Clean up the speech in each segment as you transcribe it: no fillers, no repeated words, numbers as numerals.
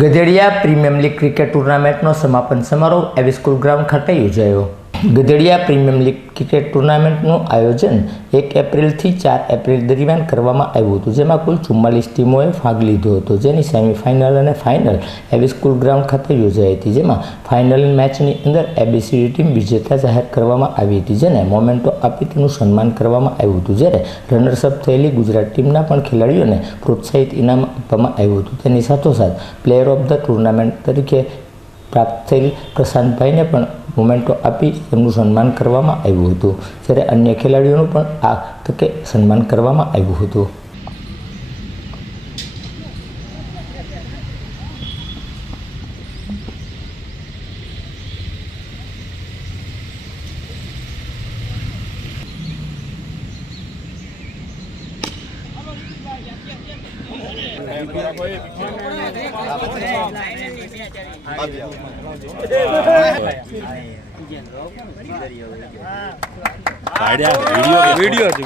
ગધેડિયા premier league cricket ટુર્નામેન્ટનો સમાપન સમારોહ એવી સ્કૂલ ગ્રાઉન્ડ ખાતે યોજાયો. ગધેડિયા પ્રીમિયર લીગ ક્રિકેટ ટુર્નામેન્ટનું આયોજન 1 એપ્રિલથી 4 એપ્રિલ દરમિયાન કરવામાં આવ્યું હતું, જેમાં કુલ 44 ટીમોએ ભાગ લીધો હતો, જેની સેમીફાઇનલ અને ફાઇનલ એવી સ્કૂલ ગ્રાઉન્ડ ખાતે યોજાઈ હતી. જેમાં ફાઇનલ મેચની અંદર એબીસીડી ટીમ વિજેતા જાહેર કરવામાં આવી હતી, જેને મોમેન્ટો આપી તેનું સન્માન કરવામાં આવ્યું હતું. જ્યારે રનર્સઅપ થયેલી ગુજરાત ટીમના પણ ખેલાડીઓને પ્રોત્સાહિત ઇનામ આપવામાં આવ્યું હતું. તેની સાથોસાથ પ્લેયર ઓફ ધ ટુર્નામેન્ટ તરીકે પ્રાપ્ત થયેલ પ્રશાંતભાઈને પણ મોમેન્ટો આપી તેમનું સન્માન કરવામાં આવ્યું હતું. જ્યારે અન્ય ખેલાડીઓનું પણ આ તકે સન્માન કરવામાં આવ્યું હતું.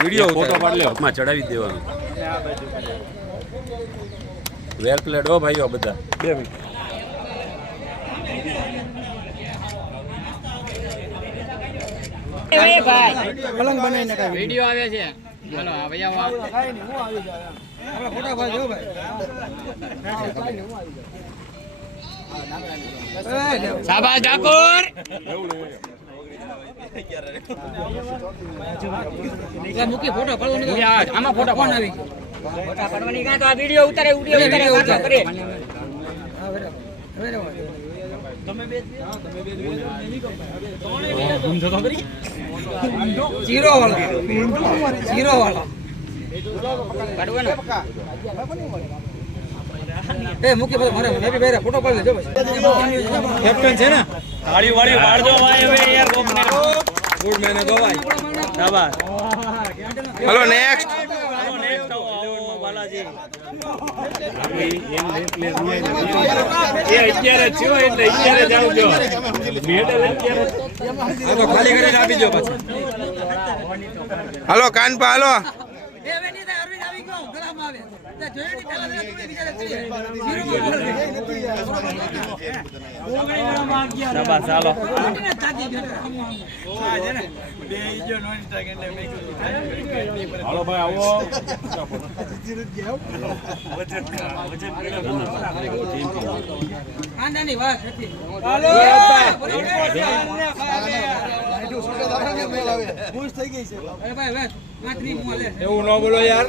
વિડિયો ફોટો પાડ લે, માં ચડાવી દેવાનું. વેલ પ્લેડ હો ભાઈઓ બધા. 2 મિનિટ. પલંગ બનાવીને નાખા વિડિયો આવે છે. ચલો આ ભૈયા વા કાઈ નહીં, હું આવી જાય. આપણા ફોટા ભાઈ જો ભાઈ. શાબાશ ઠાકોર. નીકળા મૂકી ફોટો પાડવાનો યાર. આમાં ફોટો કોણ આવી ગયો? ફોટા પાડવાની કાં તો આ વિડિયો ઉતારે વાતો કરે. તમે બે ગુંજો તો કરી જીરો વાળો કાઢવાનો એ મૂકી બોલ મારે મેબી ભાઈ ફોટો પાડી લેજો ભાઈ. કેપ્ટન છે ને તાળી વાળી પાડજો ભાઈ. હવે યાર કોકને ગુડ મેને ગો ભાઈ. શાબાશ. Hello next. બાલાજી એ અત્યારે થયો એટલે અત્યારે જાવ જો. મેડલ અત્યારે આ તો ખાલી કરીને આપી દો પછી. હાલો કાનપા હાલો. શાબાશ ચાલો. હાલો ભાઈ આવો. આંદાની વાત હતી. ખુશ થઈ ગઈ છે. અરે ભાઈ વાત માત્રી મુ આલે. એવું ન બોલો યાર.